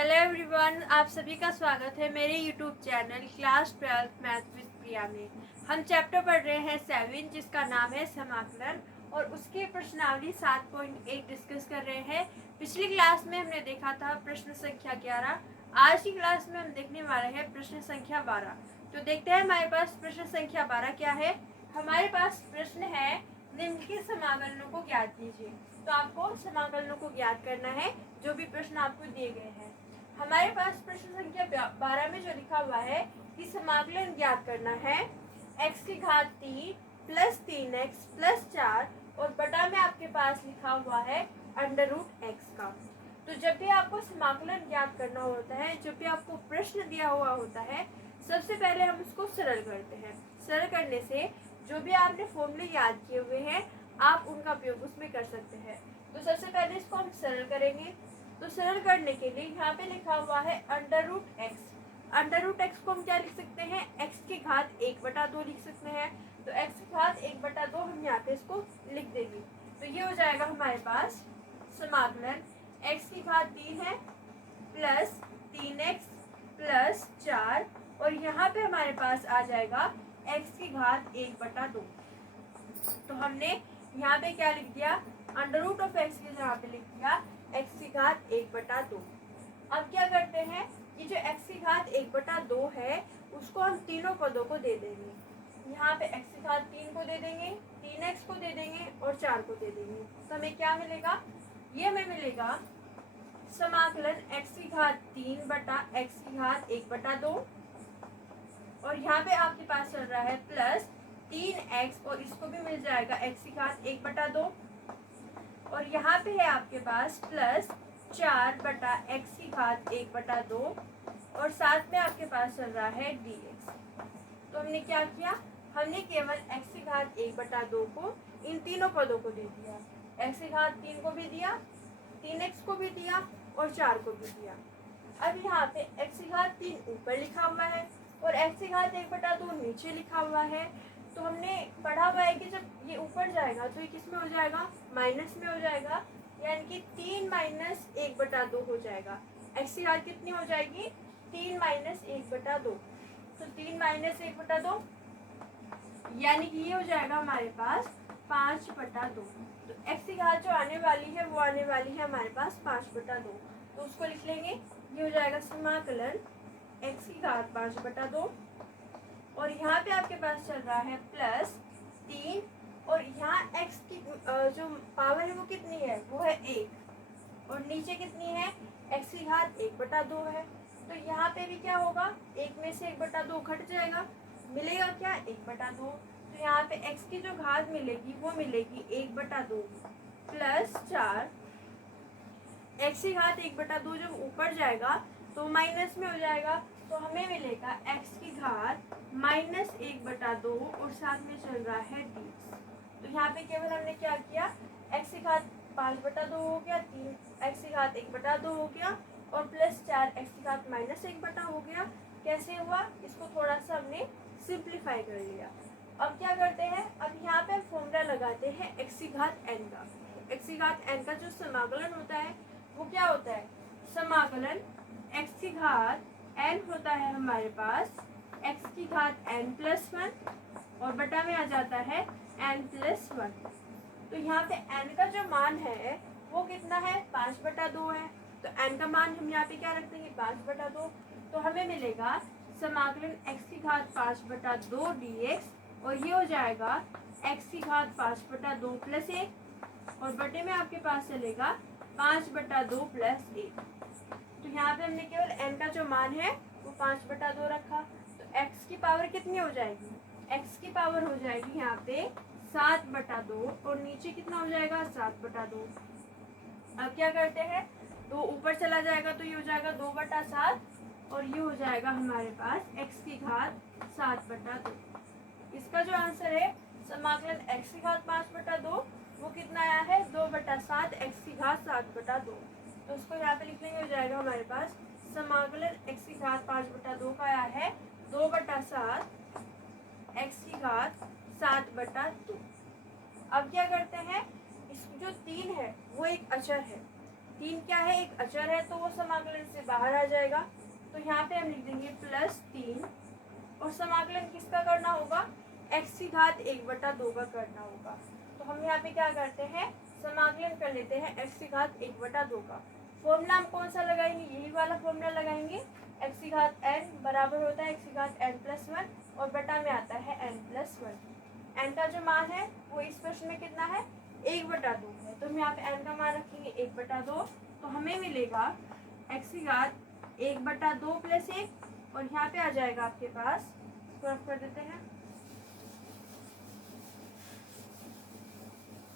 Hello everyone, आप सभी का स्वागत है मेरे YouTube channel class 12 math with Priya में। हम चैप्टर पढ़ रहे हैं 7 जिसका नाम है समाकलन और उसकी प्रश्नावली 7.1 डिस्कस कर रहे हैं। पिछली क्लास में हमने देखा था प्रश्न संख्या 11। आज की क्लास में हम देखने वाले हैं प्रश्न संख्या 12। तो देखते हैं हमारे पास प्रश्न संख्या 12 क्या है। हमारे पास प्रश्न है निम्नलिखित समाकलनों को ज्ञात कीजिए। तो आपको समाकलनों को ज्ञात करना है जो भी प्रश्न आपको दिए गए हैं। हमारे पास प्रश्न संख्या 12 में जो लिखा हुआ है कि समाकलन ज्ञात करना है x की घात 3 प्लस 3x प्लस 4 और बटा में आपके पास लिखा हुआ है अंडर रूट x का। तो जब भी आपको समाकलन ज्ञात करना होता है, जब भी आपको प्रश्न दिया हुआ होता है, सबसे पहले हम उसको सरल करते हैं। सरल करने से जो भी आपने फॉर्मूले याद किए हुए हैं आप उनका उपयोग उसमें कर सकते हैं। तो सबसे पहले इसको हम सरल करेंगे। तो सरल करने के लिए यहाँ पे लिखा हुआ है under root x. Under root x को हम क्या लिख सकते हैं, एक्स की घात 1/2 लिख सकते हैं। तो एक्स की घात 1/2 हम यहाँ पे इसको लिख देंगे। तो ये हो जाएगा हमारे पास समाकलन एक्स की घात 3 है प्लस 3x प्लस 4 और यहाँ पे हमारे पास आ जाएगा एक्स की घात 1/2। तो हमने यहाँ पे क्या लिख दिया, अंडर रूट ऑफ एक्स की जगह पे लिख दिया एक्स की घात 1/2। अब क्या करते हैं कि जो एक्स की घात 1/2 है उसको हम तीनों पदों को दे देंगे। यहाँ पे एक्स की घात 3 को दे देंगे, 3x को दे देंगे और 4 को दे देंगे। तो हमें क्या मिलेगा, ये हमें मिलेगा समाकलन एक्स की घात 3 बटा एक्स की घात 1/2 और यहाँ पे आपके पास चल रहा है प्लस 3x और इसको भी मिल जाएगा एक्स की घात 1/2 और यहाँ पे है आपके पास प्लस 4 बटा एक्स की घात 1/2 और साथ में आपके पास चल रहा है dx। तो हमने क्या किया, हमने केवल एक्स की घात 1/2 को इन तीनों पदों को दे दिया। एक्स की घात 3 को भी दिया, 3x को भी दिया और 4 को भी दिया। अब यहाँ पे एक्स की घात 3 ऊपर लिखा हुआ है और एक्स की घात 1/2 नीचे लिखा हुआ है। तो हमने पढ़ा हुआ है कि जब ये ऊपर जाएगा तो ये किस में हो जाएगा, माइनस में हो जाएगा, यानी कि 3 माइनस 1/2 हो जाएगा। एक्स की घात कितनी हो जाएगी, 3 माइनस 1/2। तो 3 माइनस 1/2 यानी कि ये हो जाएगा हमारे पास 5/2। तो एक्स की घात जो आने वाली है वो आने वाली है हमारे पास 5/2। तो उसको लिख लेंगे, ये हो जाएगा समाकलन एक्स की घात 5/2 और यहाँ पे आपके पास चल रहा है प्लस 3 और यहाँ x की जो पावर है वो कितनी है, वो है 1 और नीचे कितनी है, x की घात 1/2 है। तो यहाँ पे भी क्या होगा, 1 में से 1/2 घट जाएगा, मिलेगा क्या 1/2। तो यहाँ पे x की जो घात मिलेगी वो मिलेगी 1/2 प्लस 4। x की घात 1/2 जब ऊपर जाएगा तो माइनस में हो जाएगा, तो हमें मिलेगा x की घात माइनस 1/2 और साथ में चल रहा है dx। तो यहाँ पे केवल हमने क्या किया, x की घात 5/2 हो गया, 3x की घात 1/2 हो गया और प्लस 4x की घात माइनस 1/2 हो गया। कैसे हुआ, इसको थोड़ा सा हमने सिंप्लीफाई कर लिया। अब क्या करते हैं, अब यहाँ पे फॉर्मूला लगाते हैं x की घात n का। x की घात n का जो समाकलन होता है वो क्या होता है, समाकलन x की घात n होता है हमारे पास x की घात n+1 और बटा में आ जाता है n+1। तो यहाँ पे n का जो मान है वो कितना है, 5/2 है। तो n का मान हम यहाँ पे क्या रख देंगे, 5/2। तो हमें मिलेगा समाकलन x की घात 5/2 dx और ये हो जाएगा x की घात 5/2 प्लस 1 और बटे में आपके पास चलेगा 5/2 प्लस 1। तो यहाँ पे हमने केवल n का जो मान है वो 5/2 रखा। तो x की पावर कितनी हो जाएगी, x की पावर हो जाएगी यहाँ पे 7/2 और नीचे कितना हो जाएगा 7/2। अब क्या करते हैं, 2 ऊपर चला जाएगा तो ये हो जाएगा 2/7 और ये हो जाएगा हमारे पास x की घात 7/2। इसका जो आंसर है समाकलन x की घात 5/2 वो कितना आया है, 2/7 x की घात 7/2। तो उसको यहाँ पे लिख लेंगे, हो जाएगा हमारे पास समाकलन x की घात 5/2 का आया है 2/7 x की घात 7/2। अब क्या करते हैं, इस जो 3 है वो एक अचर है। 3 क्या है, एक अचर है, तो वो समाकलन से बाहर आ जाएगा। तो यहाँ पे हम लिख देंगे +3 और समाकलन किसका करना होगा, x की घात 1/2 का करना होगा। तो हम यहाँ पे क्या करते हैं, समाकलन कर लेते हैं x की घात 1/2 का। फॉर्मूला हम कौन सा लगाएंगे, यही वाला फॉर्मूला लगाएंगे। x की घात n बराबर होता है x की घात n+1 और बटा में आता है n+1। n का जो मान है वो इस प्रश्न में कितना है, 1/2 है। तो हम यहाँ पे n का मान रखेंगे 1/2। तो हमें मिलेगा x की घात 1/2 + 1 और यहाँ पे आ जाएगा आपके पास, इसको रफ कर देते हैं।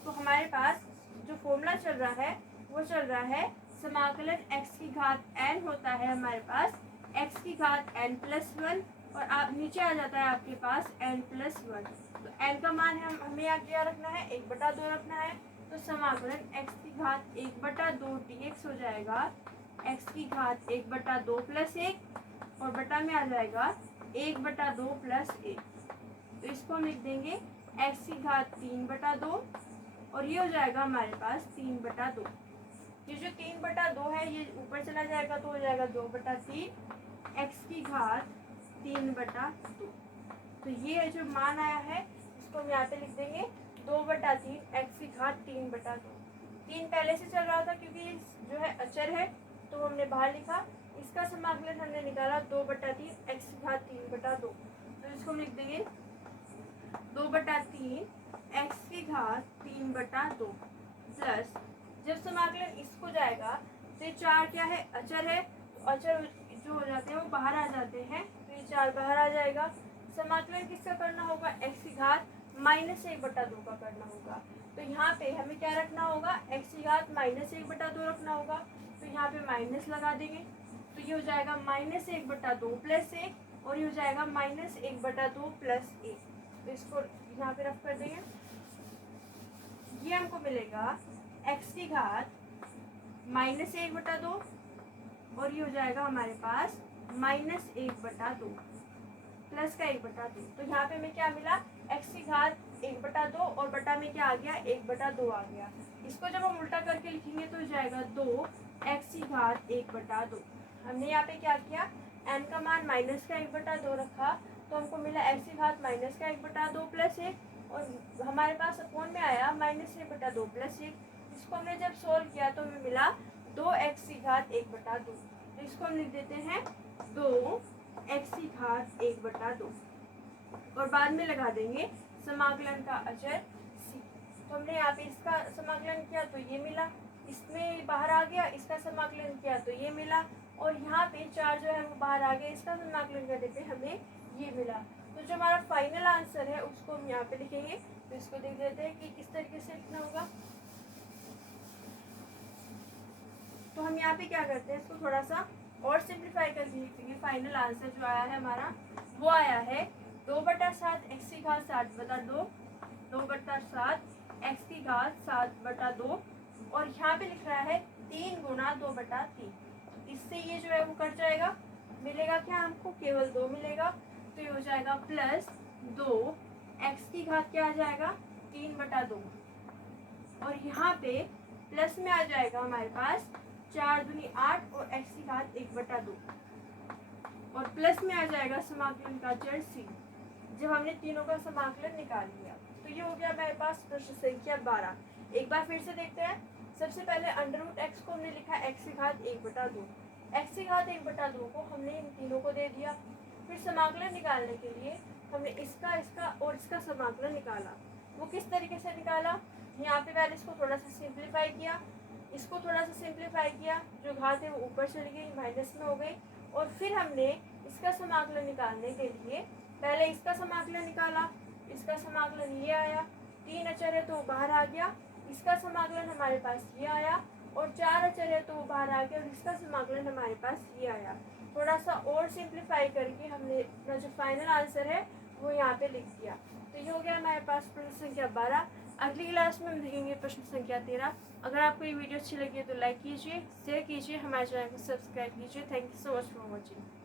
तो हमारे पास जो फॉर्मूला चल रहा है वो चल रहा है समाकलन x की घात n होता है हमारे पास x की घात n+1 और आप नीचे आ जाता है आपके पास n+1। तो n का मान है हमें यहाँ क्या रखना है, 1/2 रखना है। तो समाकलन x की घात 1/2 dx हो जाएगा x की घात 1/2 + 1 और बटा में आ जाएगा 1/2 + 1। तो इसको हम लिख देंगे x की घात 3/2 और ये हो जाएगा हमारे पास 3/2। ये जो 3/2 है ये ऊपर चला जाएगा तो हो जाएगा 2/3 x की घात 3/2। तो ये जो मान आया है इसको हम यहाँ पे लिख देंगे 2/3 x की घात 3/2। 3 पहले से चल रहा था क्योंकि जो है अचर है तो हमने बाहर लिखा। इसका समाकलन हमने निकाला 2/3 x की घात 3/2। तो इसको हम लिख देंगे 2/3 x की घात 3/2 प्लस, जब समाकलन इसको जाएगा तो ये 4 क्या है, अचर है। तो अचर जो हो जाते हैं वो बाहर आ जाते हैं, तो ये 4 बाहर आ जाएगा। समाकलन किसका करना होगा, x की घात -1/2 का करना होगा। तो यहाँ पे हमें क्या रखना होगा, x की घात -1/2 रखना होगा। तो यहाँ पे माइनस लगा देंगे तो ये हो जाएगा -1/2 + 1 और ये हो जाएगा -1/2 + 1। तो इसको यहाँ पे रख कर देंगे। ये हमको मिलेगा x की घात -1/2 और ये हो जाएगा हमारे पास -1/2 प्लस का 1/2। तो यहाँ पे हमें क्या मिला, x की घात 1/2 और बटा में क्या आ गया, 1/2 आ गया। इसको जब हम उल्टा करके लिखेंगे तो हो जाएगा 2x की घात 1/2। हमने यहाँ पे क्या किया, n का मान -1/2 रखा तो हमको मिला x की घात -1/2 + 1 और हमारे पास अपोन में आया -1/2 + 1। इसको हमने जब सोल्व किया तो हमें मिला 2x की घात 1/2। तो इसको हम लिख देते हैं 2x की घात 1/2 और बाद में लगा देंगे समाकलन का अचर c। तो हमने यहाँ पे इसका समाकलन किया तो ये मिला, इसमें बाहर आ गया, इसका समाकलन किया तो ये मिला और यहाँ पे 4 जो है वो बाहर आ गया, इसका समाकलन करने पे हमें ये मिला। तो जो हमारा फाइनल आंसर है उसको हम यहाँ पे लिखेंगे। तो इसको देख लेते हैं कि किस तरीके से लिखना होगा। तो हम यहाँ पे क्या करते हैं, इसको थोड़ा सा और सिंप्लीफाई करके लिखेंगे। फाइनल आंसर जो आया है हमारा वो आया है 2/7 x की घात 7/2, 2/7 x की घात 7/2 और यहाँ पे लिख रहा है 3 × 2/3। इससे ये जो है वो कट जाएगा, मिलेगा क्या हमको, केवल 2 मिलेगा। तो ये हो जाएगा +2 x की घात क्या आ जाएगा, 3/2 और यहाँ पे प्लस में आ जाएगा हमारे पास 4 दूनी 8 और x की घात 1/2 और प्लस में आ जाएगा समाकलन का अचर c। जब हमने तीनों का समाकलन निकाल लिया तो ये हो गया हमारे पास प्रश्न संख्या 12। एक बार फिर से देखते हैं। सबसे पहले √x को हमने लिखा x की घात 1/2। x की घात 1/2 को हमने इन तीनों को दे दिया। फिर समाकलन निकालने के लिए हमने इसका, इसका और इसका समाकलन निकाला। वो किस तरीके से निकाला, यहाँ पे पहले इसको थोड़ा सा सिंप्लीफाई किया, इसको थोड़ा सा सिंप्लीफाई किया, जो घात है वो ऊपर चली गई, माइनस में हो गई। और फिर हमने इसका समाकलन निकालने के लिए पहले इसका समाकलन निकाला, इसका समाकलन ये आया, 3 अचर है तो वो बाहर आ गया। इसका समाकलन हमारे पास ये आया और 4 अचर है तो वो बाहर आ गया और इसका समाकलन हमारे पास ये आया। थोड़ा सा और सिंप्लीफाई करके हमने अपना जो फाइनल आंसर है वो यहाँ पे लिख दिया। तो ये हो गया हमारे पास प्रश्न संख्या 12। अगली क्लास में हम देखेंगे प्रश्न संख्या 13। अगर आपको ये वीडियो अच्छी लगी है तो लाइक कीजिए, शेयर कीजिए, हमारे चैनल को सब्सक्राइब कीजिए। Thank you so much for watching.